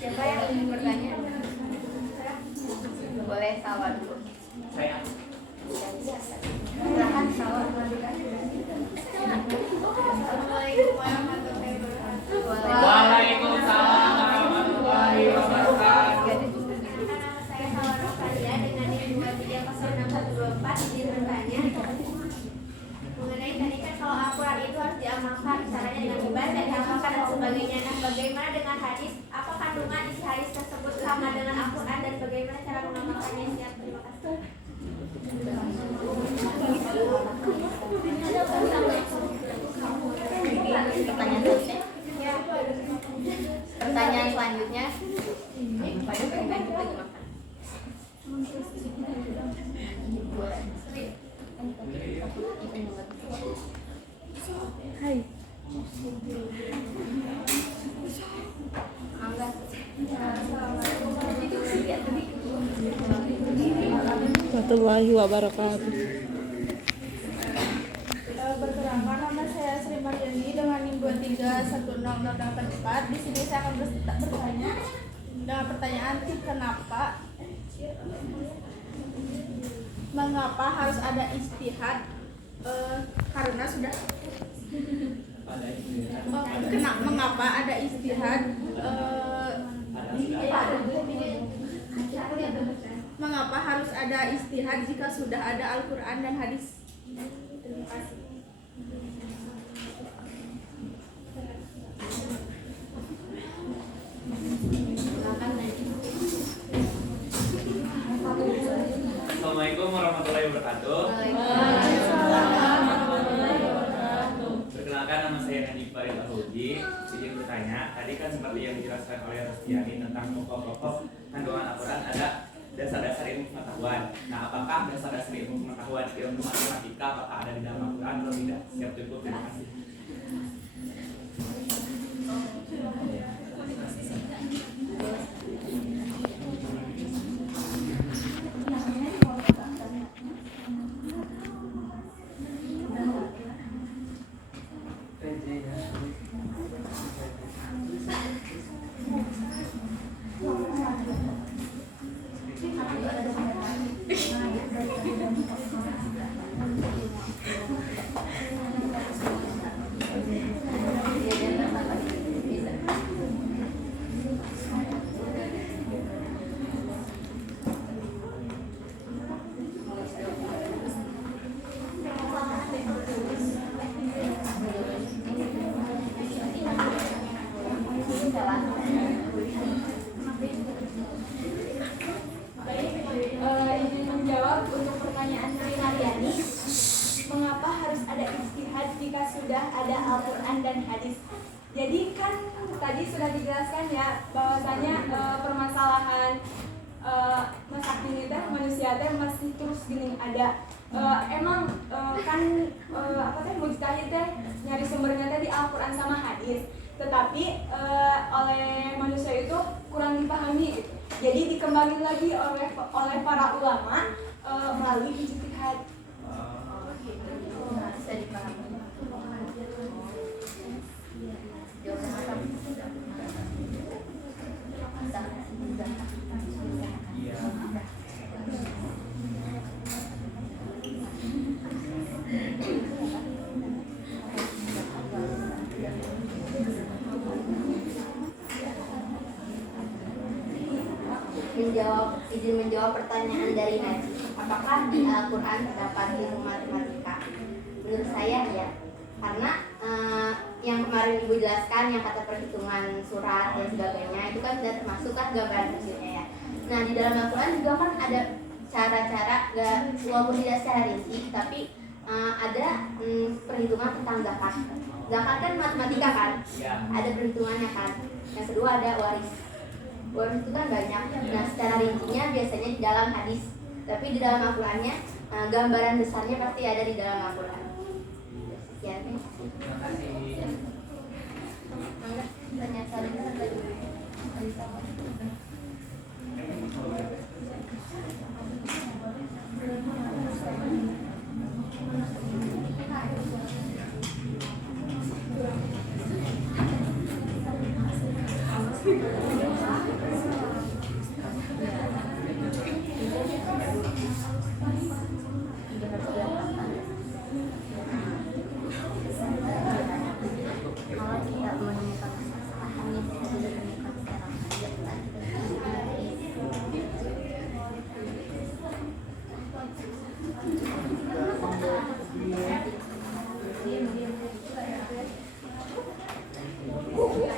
Siapa yang ingin bertanya? Boleh Salwa dulu. Saya. Silakan Salwa. Assalamualaikum warahmatullahi wabarakatuh. Waalaikumsalam warahmatullahi wabarakatuh. Saya Salwa Rosalia dengan NIM 2306124 izin bertanya mengenai tadi kan kalau Al-Quran itu harus diamalkan, caranya dengan membaca, dihafalkan dan sebagainya. Nah, bagaimana dengan hadis? Apa kandungan isi hadis tersebut sama dengan Al-Quran dan bagaimana cara mengamalkannya? Siap, terima kasih. Pertanyaan selanjutnya. Warahmatullahi wabarakatuh. Perkenalkan, nama saya Sri Maryani dengan NIM 23104. Di sini saya akan bertanya dengan pertanyaan mengapa harus ada ijtihad? Karena sudah mengapa ada ijtihad? Mengapa harus ada ijtihad jika sudah ada Al-Quran dan hadis? Terima kasih. Assalamualaikum warahmatullahi wabarakatuh. dengan Iqbal Al-Hudi, izin bertanya. Tadi kan seperti yang dijelaskan oleh Rostiani tentang pokok-pokok kandungan Al-Quran ada dasar-dasar ilmu pengetahuan. Nah, apakah dasar-dasar ilmu pengetahuan ilmu matematika apakah ada di dalam Al-Quran atau tidak? Siap, cukup, terima kasih. Izin menjawab untuk pertanyaan Sri Naryani, mengapa harus ada ijtihad jika sudah ada Al-Quran dan hadis? Jadi kan tadi sudah dijelaskan ya bahwasanya permasalahan masa kini teh manusia teh masih terus gini ada. Emang kan apa teh mujtahid teh nyari sumbernya teh di Al-Quran sama hadis, tetapi oleh manusia itu kurang dipahami gitu. Jadi dikembangin lagi oleh para ulama melalui ijtihad. Bisa dipahami. Izin menjawab pertanyaan dari Najib. Apakah di Al-Quran terdapat ilmu matematika? Menurut saya ya, karena yang kemarin Ibu jelaskan yang kata perhitungan surat dan sebagainya itu kan sudah termasuk kan gambaran kecilnya ya. Nah di dalam Al-Quran juga kan ada cara-cara, walaupun tidak secara rinci, tapi ada perhitungan tentang zakat. Zakat kan matematika kan, ada perhitungannya kan. Yang kedua ada waris. Waris itu kan banyak. Nah secara rincinya biasanya di dalam hadis, tapi di dalam Al-Qurannya gambaran besarnya pasti ada di dalam Al-Quran. Sekian. Terima kasih. Mangga, tanya selanjutnya.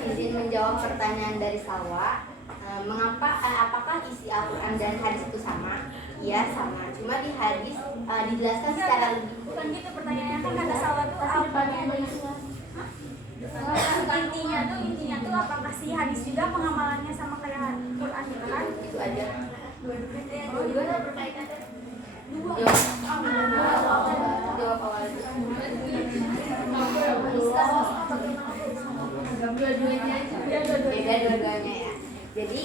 Izin menjawab pertanyaan dari Salwa. Apakah isi Al-Quran dan hadis itu sama? Ya sama, cuma di hadis dijelaskan secara lebih. Bukan gitu pertanyaannya, kan kata Salwa tuh apa? Intinya tuh apakah si hadis juga pengamalannya sama kayak Quran gitu kan? Itu aja. Gimana berkaitannya? Jawab awal itu. Beda dua-duanya ya. Jadi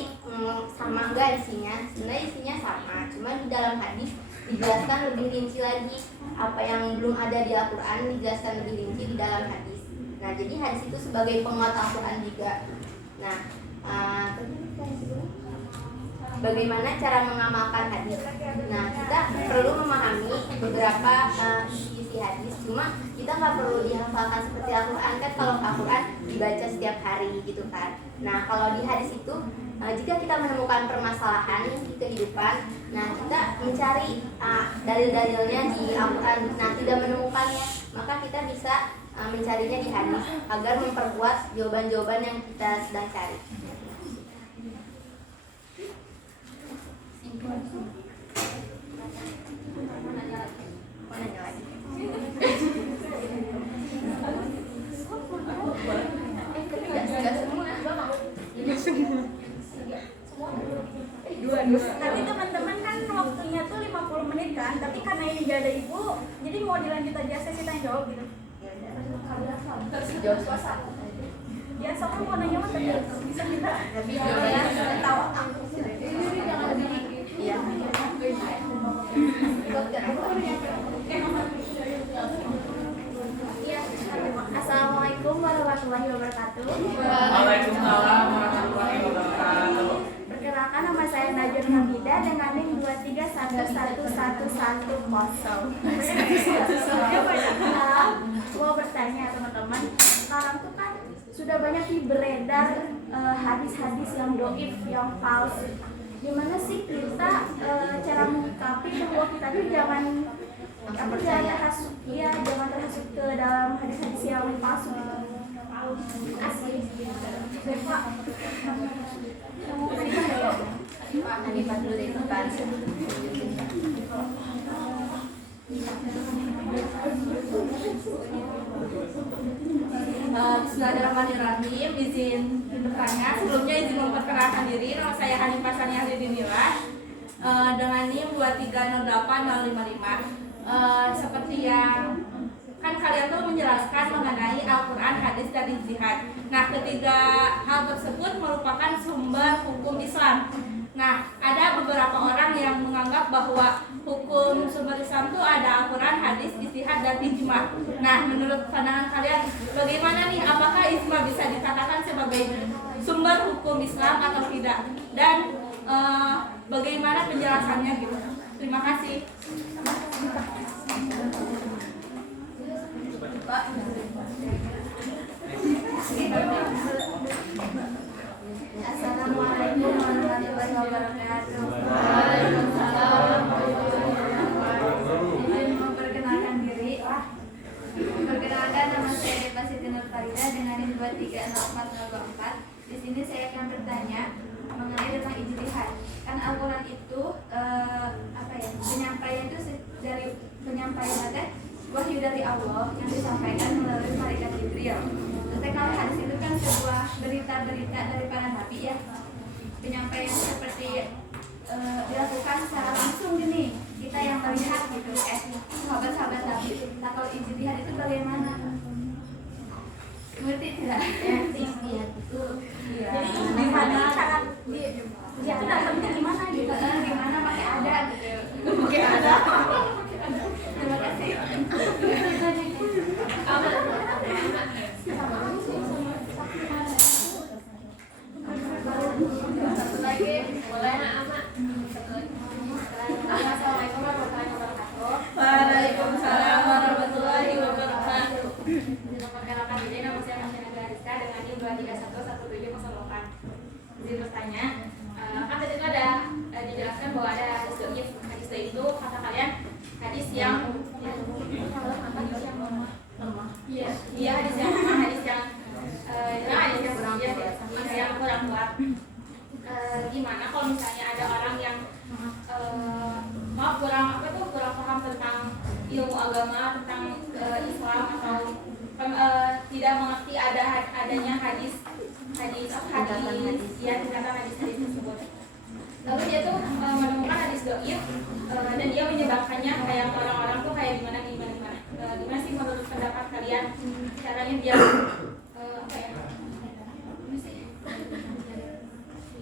sama enggak isinya? Sebenarnya isinya sama, cuma di dalam hadis dijelaskan lebih rinci lagi. Apa yang belum ada di Al-Quran dijelaskan lebih rinci di dalam hadis. Nah, jadi hadis itu sebagai penguat Al-Quran juga. Nah, bagaimana cara mengamalkan hadis? Nah, kita perlu memahami beberapa isi hadis. Cuma kita nggak perlu dihafalkan seperti Al-Quran kan. Kalau Al-Quran dibaca setiap hari gitu kan. Nah, kalau di hadis itu jika kita menemukan permasalahan di kehidupan, nah kita mencari dalil-dalilnya di Al-Quran. Nah, tidak menemukannya, maka kita bisa mencarinya di hadis agar memperkuat jawaban-jawaban yang kita sedang cari. Mau nanya lagi? Joshua satu. Ya soalnya mau nanya mah tadi bisa kita tahu iya Assalamualaikum warahmatullahi wabarakatuh. Waalaikumsalam warahmatullahi wabarakatuh. Perkenalkan, nama saya Najwa Hamidah dengan NIM 2311110. Mau bertanya teman-teman, sekarang tuh kan sudah banyak beredar hadis-hadis yang doif, yang palsu. Gimana sih kita cara menyikapi bahwa kita tuh jangan terhasut, ya jangan terhasut ke dalam hadis-hadis yang palsu gitu. Asli. Pak. Hanifah dulu deh depan. Bismillahirrahmanirrahim. Izin bertanya. Sebelumnya izin memperkenalkan diri. Nama saya Hanifah Saniati Dinila dengan NIM 2308055. Seperti yang kan kalian tuh menjelaskan mengenai Al-Quran, hadis, dan ijtihad. Nah, ketiga hal tersebut merupakan sumber hukum Islam. Nah, ada beberapa orang yang menganggap bahwa hukum sumber Islam itu ada Al-Quran, hadis, ijtihad, dan ijma. Nah, menurut pandangan kalian bagaimana nih? Apakah ijma bisa dikatakan sebagai sumber hukum Islam atau tidak? Dan bagaimana penjelasannya gitu? Terima kasih. Assalamualaikum warahmatullahi wabarakatuh. Izin memperkenalkan diri. Perkenalkan, nama saya Depa Siti Nur Farida dengan NIM 2304024. Di sini saya akan bertanya mengenai tentang ijtihad. Kan Al-Quran itu penyampaian itu dari penyampaian wahyu dari Allah yang disampaikan melalui malaikat Jibril. Tapi kalau hadis itu kan sebuah berita-berita dari para nabi ya. Penyampaian seperti dilakukan secara langsung gini, kita yang melihat gitu, sahabat-sahabat nabi. Nah kalau ijtihad itu bagaimana? Ngerti tidak? Iya betul. Jadi gimana cara dia itu datangnya gimana gitu? Gimana pakai ada gitu? Pakai ada. Terima kasih. Satu lagi, boleh Ama? Assalamualaikum warahmatullahi wabarakatuh. Waalaikumsalam warahmatullahi wabarakatuh. Perkenalkan diri, nama saya Masyana Gariska dengan NIM 2311708. Izin bertanya, kan tadi itu ada dijelaskan bahwa ada hadis doif. Hadis doif itu kata kalian hadis yang iya hadis yang lemah, hadis yang kurang kuat. Gimana kalau misalnya ada orang yang kurang paham tentang ilmu agama, tentang Islam, atau tidak mengerti adanya hadis tersebut. Lalu dia tuh menemukan hadis doif dan dia menyebarkannya kayak orang-orang tuh kayak gimana sih menurut pendapat kalian caranya biar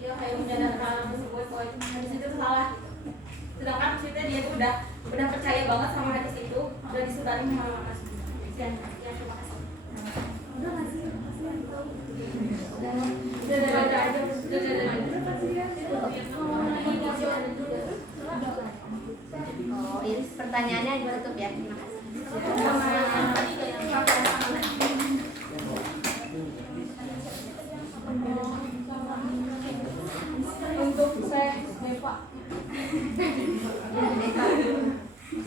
dia kayak menyadarkan orang tersebut bahwa hadis itu salah, sedangkan maksudnya dia tuh udah percaya banget sama hadis itu, udah disebarin kemana-mana. Terima kasih. Udah nggak sih? Oh, iya, pertanyaannya ditutup ya. Terima kasih. Untuk saya Depa.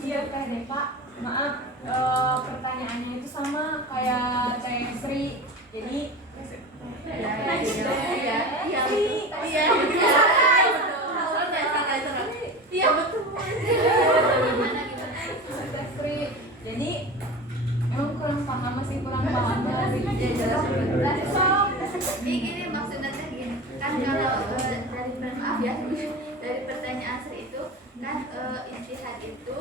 Iya Teh Depa. Maaf, pertanyaannya itu sama kayak Teh Sri. Jadi Iya betul. Jadi emang kurang paham, masih kurang paham dari Ini maksudnya gini, kan kalau dari pertanyaan Sri itu kan ijtihad itu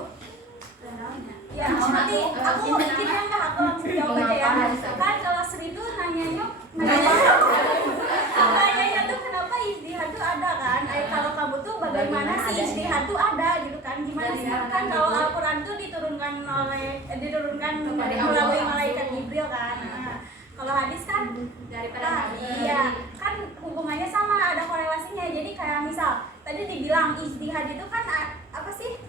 Ya, nanti aku izin ya, aku langsung jawab aja ya. Kan kalau Sri ijtihad tuh ada gitu kan. Gimana sih kan kalau Al-Qur'an tuh diturunkan melalui malaikat Jibril kan. Nah, kalau hadis kan Dari para nabi. iya, kan hubungannya sama, ada korelasinya. Jadi kayak misal tadi dibilang ijtihad itu kan apa sih?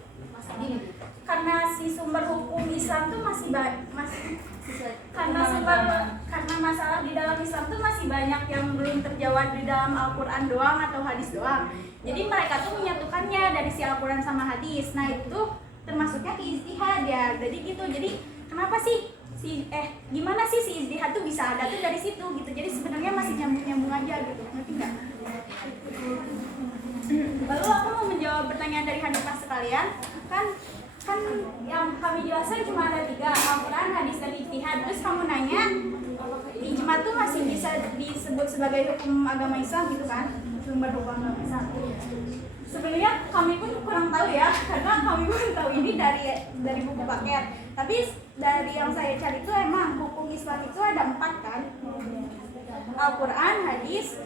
Karena si sumber hukum Islam tuh karena masalah di dalam Islam tuh masih banyak yang belum terjawab di dalam Al-Qur'an doang atau hadis doang. Jadi mereka tuh menyatukannya dari si Al-Qur'an sama hadis. Nah, itu termasuknya ke ijtihad ya. Jadi gitu. Jadi kenapa sih gimana sih si ijtihad tuh bisa ada tuh dari situ gitu. Jadi sebenarnya masih nyambung-nyambung aja gitu. Ngerti enggak? Lalu aku mau menjawab pertanyaan dari Hanifah sekalian. Kan yang kami jelaskan cuma ada 3, Al-Qur'an, hadis, dan ijtihad. Terus kamu nanya, ijma tuh masih bisa disebut sebagai hukum agama Islam gitu kan? Sumber hukum agama Islam. Sebenarnya kami pun kurang tahu ya, karena kami pun tahu ini dari buku paket. Tapi dari yang saya cari itu emang hukum Islam itu ada 4 kan? Al-Qur'an, hadis.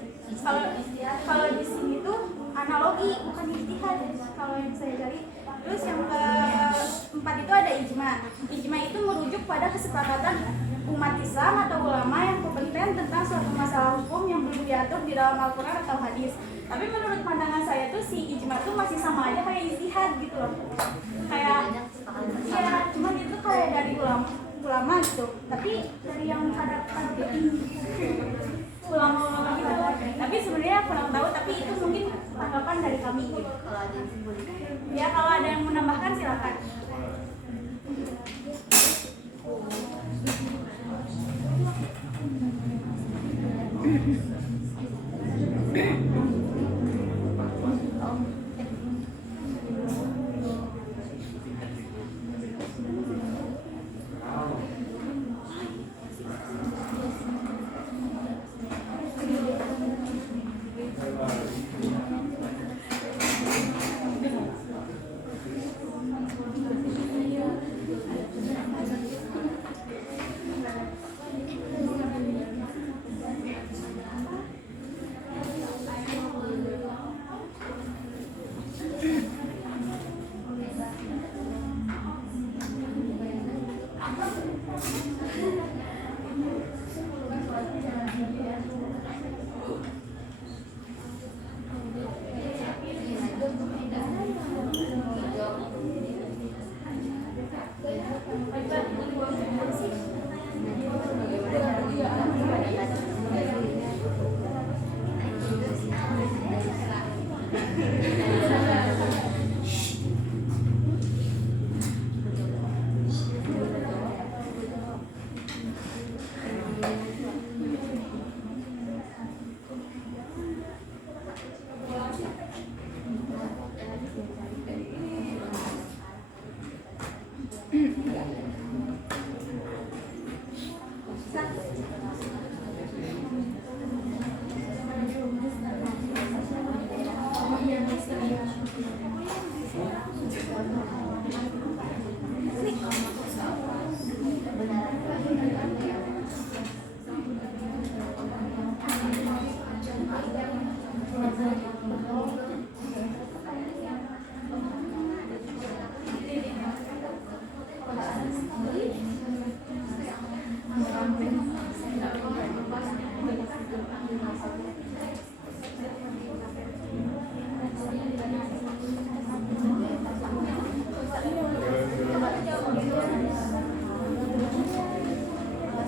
Kalau di sini tuh analogi bukan ijtihad kalau yang saya cari. Terus yang keempat itu ada ijma. Ijma itu merujuk pada kesepakatan umat Islam atau ulama yang kompeten tentang suatu masalah hukum yang belum diatur di dalam Al-Qur'an atau hadis. Tapi menurut pandangan saya tuh si ijma tuh masih sama aja kayak ijtihad gitu loh. Kayak ya, cuman itu kayak dari ulama gitu. Tapi dari yang ada ulama-ulama gitu. Tapi sebenarnya kurang tahu, tapi itu mungkin tanggapan dari kami gitu. Ya, kalau ada yang menambahkan silakan.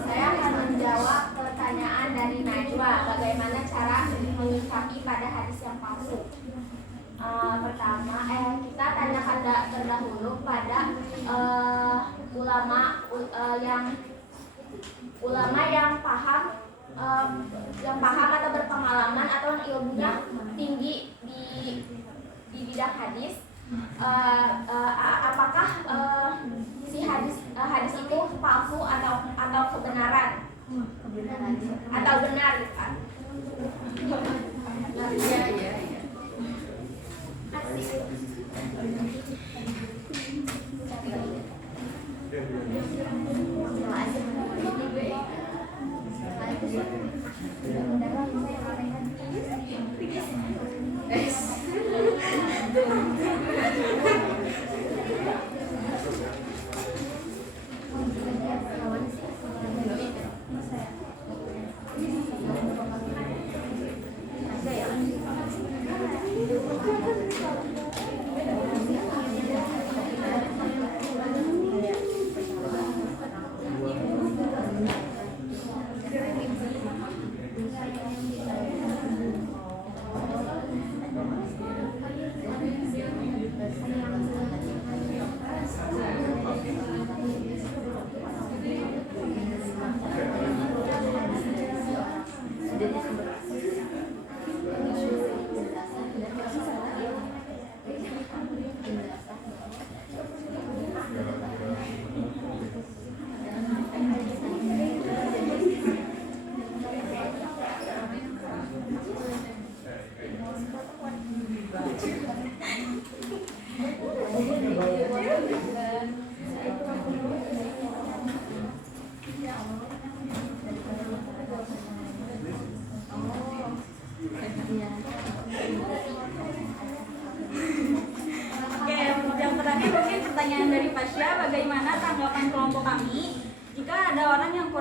Saya akan menjawab pertanyaan dari Najwa, bagaimana cara menyikapi pada hadis yang palsu. Pertama, kita tanyakan terdahulu pada ulama yang paham atau berpengalaman atau ilmunya tinggi di bidang hadis. Apakah si hadis itu palsu atau kebenaran atau benar kan? Iya. Yes.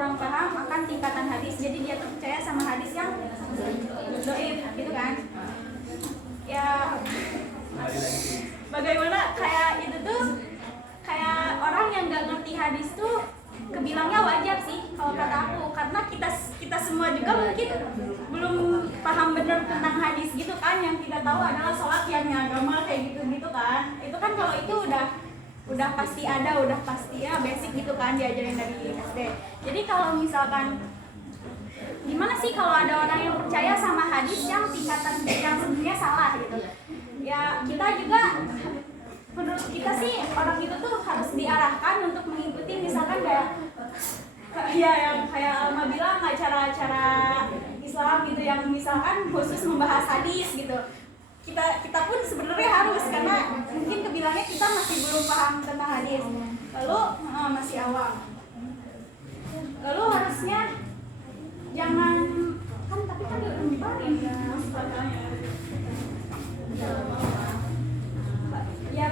kurang paham akan tingkatan hadis, jadi dia tuh percaya sama hadis yang dhaif gitu kan. Ya bagaimana kayak itu tuh kayak orang yang nggak ngerti hadis tuh kebilangnya wajar sih kalau kata aku, karena kita semua juga mungkin belum paham benar tentang hadis gitu kan. Yang kita tahu adalah sholat yang agama kayak gitu kan. Itu kan kalau itu udah pasti ada, udah pasti ya basic gitu kan, diajarin dari SD. Jadi kalau misalkan gimana sih kalau ada orang yang percaya sama hadis yang tingkatan yang sebenarnya salah gitu, ya kita juga menurut kita sih orang itu tuh harus diarahkan untuk mengikuti misalkan kayak ya yang kayak Alma bilang acara-acara Islam gitu yang misalkan khusus membahas hadis gitu. Kita pun sebenarnya harus, karena mungkin kebilangnya kita masih belum paham tentang hadis, lalu masih awam, lalu harusnya jangan kan, tapi kan udah nyebarin ya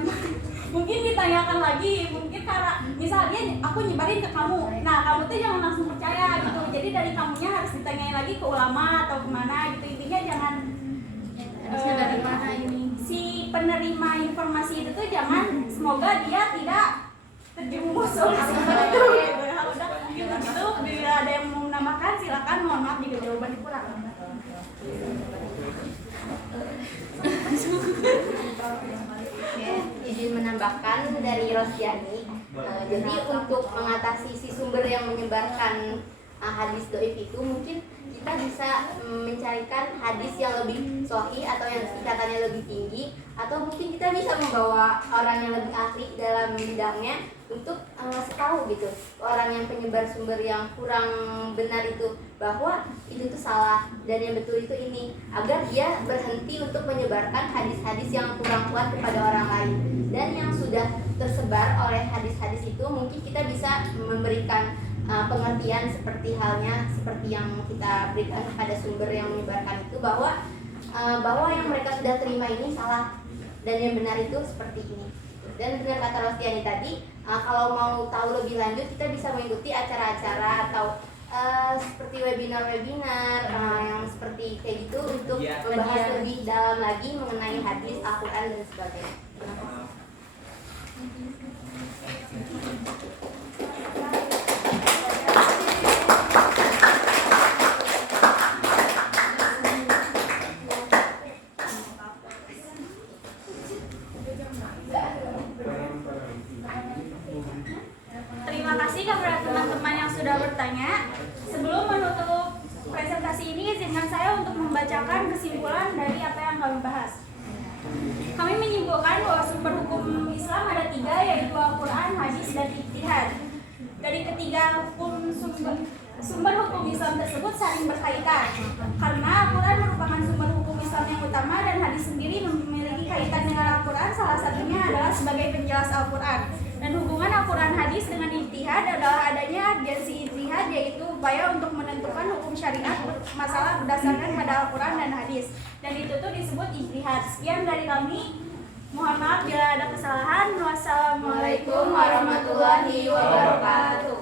mungkin ditanyakan lagi, mungkin karena misalnya aku nyebarin ke kamu, nah kamu tuh jangan langsung percaya gitu, jadi dari kamunya harus ditanyain lagi ke ulama atau kemana gitu. Intinya jangan dari mana ini si penerima informasi itu tuh jangan, semoga dia tidak terjerumus oleh sumber itu gitu. Udah mungkin begitu. Bila ada yang mau menambahkan silakan, mohon maaf jika jawabannya kurang. Izin menambahkan dari Rosyani. Jadi untuk mengatasi si sumber yang menyebarkan hadis dhaif itu, mungkin kita bisa mencarikan hadis yang lebih sahih atau yang tingkatannya lebih tinggi, atau mungkin kita bisa membawa orang yang lebih ahli dalam bidangnya untuk ngasih tahu gitu orang yang penyebar sumber yang kurang benar itu, bahwa itu tuh salah dan yang betul itu ini, agar dia berhenti untuk menyebarkan hadis-hadis yang kurang kuat kepada orang lain. Dan yang sudah tersebar oleh hadis-hadis itu mungkin kita bisa memberikan pengertian seperti halnya seperti yang kita berikan kepada sumber yang menyebarkan itu, bahwa yang mereka sudah terima ini salah dan yang benar itu seperti ini. Dan benar kata Rostiani tadi, kalau mau tahu lebih lanjut kita bisa mengikuti acara-acara atau seperti webinar-webinar yang seperti kayak gitu untuk membahas lebih dalam lagi mengenai hadis, Al-Quran dan sebagainya. Terima kasih kepada teman-teman yang sudah bertanya. Sebelum menutup presentasi ini, izinkan saya untuk membacakan kesimpulan dari apa yang kami bahas. Kami menyimpulkan bahwa sumber hukum Islam ada 3, yaitu Al-Quran, hadis, dan ijtihad. Dari ketiga sumber hukum Islam tersebut saling berkaitan, karena Al-Quran merupakan sumber hukum Islam yang utama dan hadis sendiri memiliki kaitan dengan Al-Quran. Salah satunya adalah sebagai penjelas Al-Quran. Dan hubungan Al-Quran hadis dengan ijtihad adalah adanya urgensi ijtihad, yaitu upaya untuk menentukan hukum syariat masalah berdasarkan pada Al-Quran dan hadis. Dan itu tuh disebut ijtihad. Sekian dari kami. Mohon maaf bila ada kesalahan. Wassalamualaikum warahmatullahi wabarakatuh.